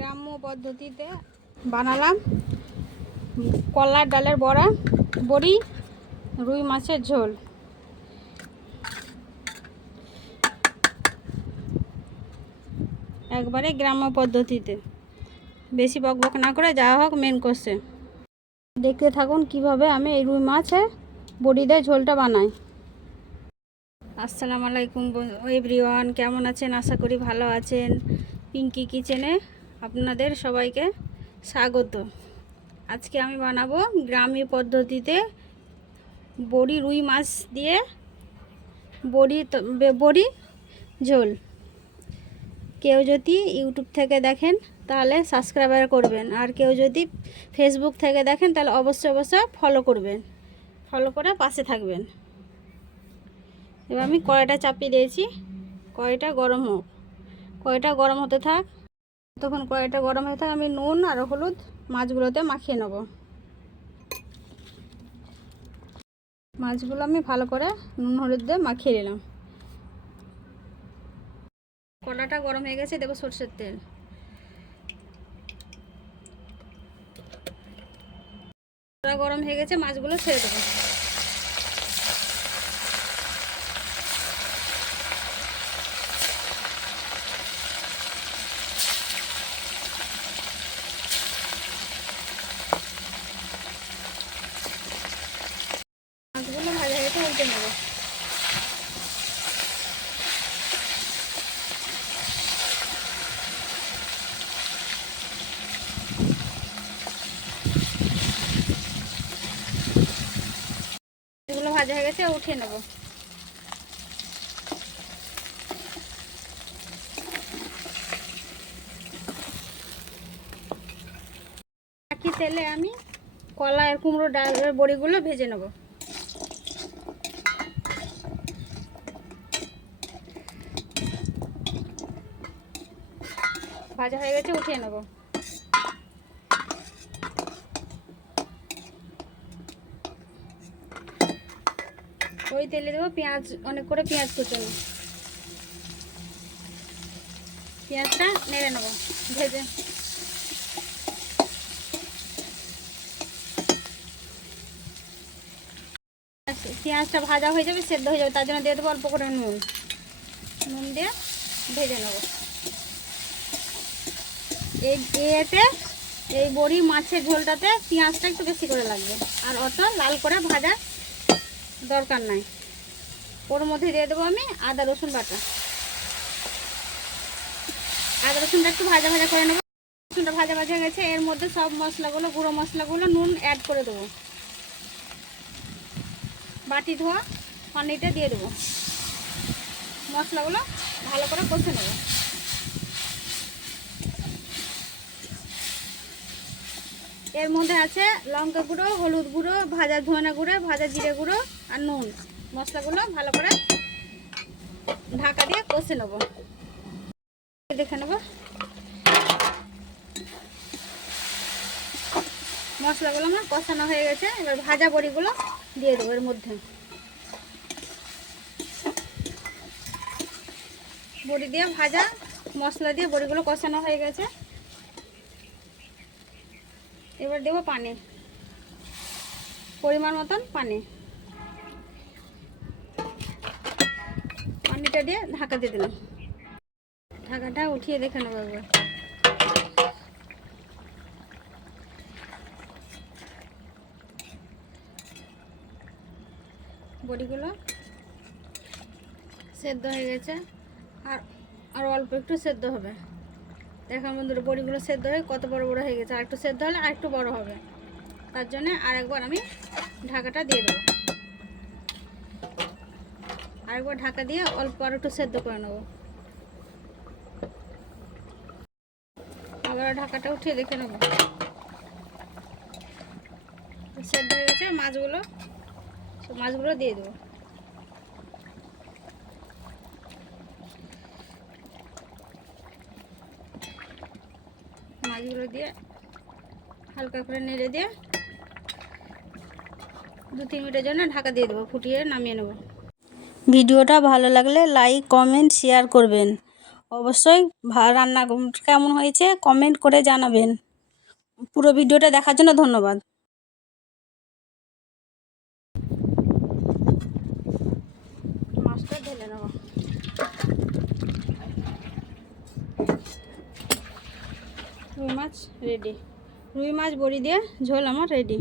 গ্রাম্য পদ্ধতিতে বানালাম। কলার ডালের বড়া, বড়ি, রুই মাছের ঝোল। একবারে গ্রাম্য পদ্ধতিতে। বেশি বকবক না করে যা হোক মেন কোর্সে দেখতে থাকুন কীভাবে আমি এই রুই মাছে বড়ি দিয়ে ঝোলটা বানাই। আসসালামু আলাইকুম এভরিওয়ান কেমন আছেন? আশা করি ভালো আছেন। পিঙ্কি কিচেনে আপনাদের সবাইকে স্বাগত। আজকে আমি বানাবো গ্রামীণ পদ্ধতিতে বড়ি রুই মাছ দিয়ে বড়ি বড়ি ঝোল। কেউ যদি ইউটিউব থেকে দেখেন, তাহলে সাবস্ক্রাইবার করবেন। আর কেউ যদি ফেসবুক থেকে দেখেন, তাহলে অবশ্যই অবশ্যই ফলো করবেন। ফলো করে পাশে থাকবেন। এবার আমি কড়াইটা চাপিয়ে দিয়েছি। কড়াইটা গরম হোক। কড়াইটা গরম হতে থাক। তখন কড়াইটা গরম হয়ে থাকে, আমি নুন আর হলুদ মাছগুলোতে মাখিয়ে নেব। মাছগুলো আমি ভালো করে নুন হলুদ দিয়ে মাখিয়ে নিলাম। কড়াটা গরম হয়ে গেছে, দেবো সর্ষের তেল। গরম হয়ে গেছে, মাছগুলো ছেড়ে দেবো মাছগুলো উল্টে নেব। এগুলো ভাজা হয়ে গেছে, উঠিয়ে নেব। বাকি তেলে আমি কলা আর কুমড়ো ডালের বড়িগুলো ভেজে নেব। ভাজা হয়ে গেছে, উঠিয়ে নেব। ওই তেলে দেবো পেঁয়াজ, অনেক করে পেঁয়াজ কুচোনো পেঁয়াজটা নেড়ে নেব, ভেজে। পেঁয়াজটা ভাজা হয়ে যাবে, সেদ্ধ হয়ে যাবে, তার জন্য দিয়ে দেবো অল্প করে নুন। নুন দিয়ে ভেজে নেব। এই এতে, এই বড়ি, মাছের ঝোলটাতে পেঁয়াজটা একটু বেশি করে লাগবে। আর অত লাল করে ভাজা দরকার নাই। ওর মধ্যে দিয়ে দেবো আমি আদা, রসুন বাটা। আদা, রসুনটা একটু ভাজা ভাজা করে নেব। রসুনটা ভাজা ভাজা গেছে, এর মধ্যে সব মশলাগুলো, গুঁড়ো মশলাগুলো, নুন অ্যাড করে দেবো। বাটি ধোয়া পানিটা দিয়ে দেবো। মশলাগুলো ভালো করে কষে নেব। এর মধ্যে আছে লঙ্কা গুঁড়ো, হলুদ গুঁড়ো, ভাজা ধনে গুঁড়ো, ভাজা জিরে গুঁড়ো আর নুন। মশলাগুলো ভালো করে ঢাকা দিয়ে কষে নেব। দেখে নেব। মশলাগুলো আমার কষানো হয়ে গেছে। এবার ভাজা বড়িগুলো দিয়ে দেবো এর মধ্যে। বড়ি দিয়ে ভাজা মশলা দিয়ে বড়িগুলো কষানো হয়ে গেছে। এবার দেবো পানি। পরিমাণ মতন পানি। পানিটা দিয়ে ঢাকা দিয়ে দিলাম। ঢাকাটা উঠিয়ে দেখে নেব একবার। বড়িগুলো সেদ্ধ হয়ে গেছে। আর আর অল্প একটু সেদ্ধ হবে। দেখুন বন্ধুরা বড়িগুলো সেদ্ধ হয়ে কত বড় বড় হয়ে গেছে। আর একটু সেদ্ধ হলে আর একটু বড় হবে। তার জন্য আরেকবার আমি ঢাকাটা দিয়ে দেবো। আরেকবার ঢাকা দিয়ে অল্প আর একটু সেদ্ধ করে নেব। আবার ঢাকাটা উঠিয়ে দেখে নেব। সেদ্ধ হয়ে গেছে, মাছগুলো মাছগুলো দিয়ে দেবো। মাছগুলো দিয়ে হালকা করে নেড়ে দিয়ে দু তিন মিনিটের জন্য ঢাকা দিয়ে দেবো ফুটিয়ে নামিয়ে নেব। ভিডিওটা ভালো লাগলে লাইক কমেন্ট শেয়ার করবেন। অবশ্যই রান্না কেমন হয়েছে কমেন্ট করে জানাবেন। পুরো ভিডিওটা দেখার জন্য ধন্যবাদ। মাছটা ঢেলে নেব রুই মাছ রেডি। রুই মাছ বড়ি দিয়ে ঝোল আমার রেডি।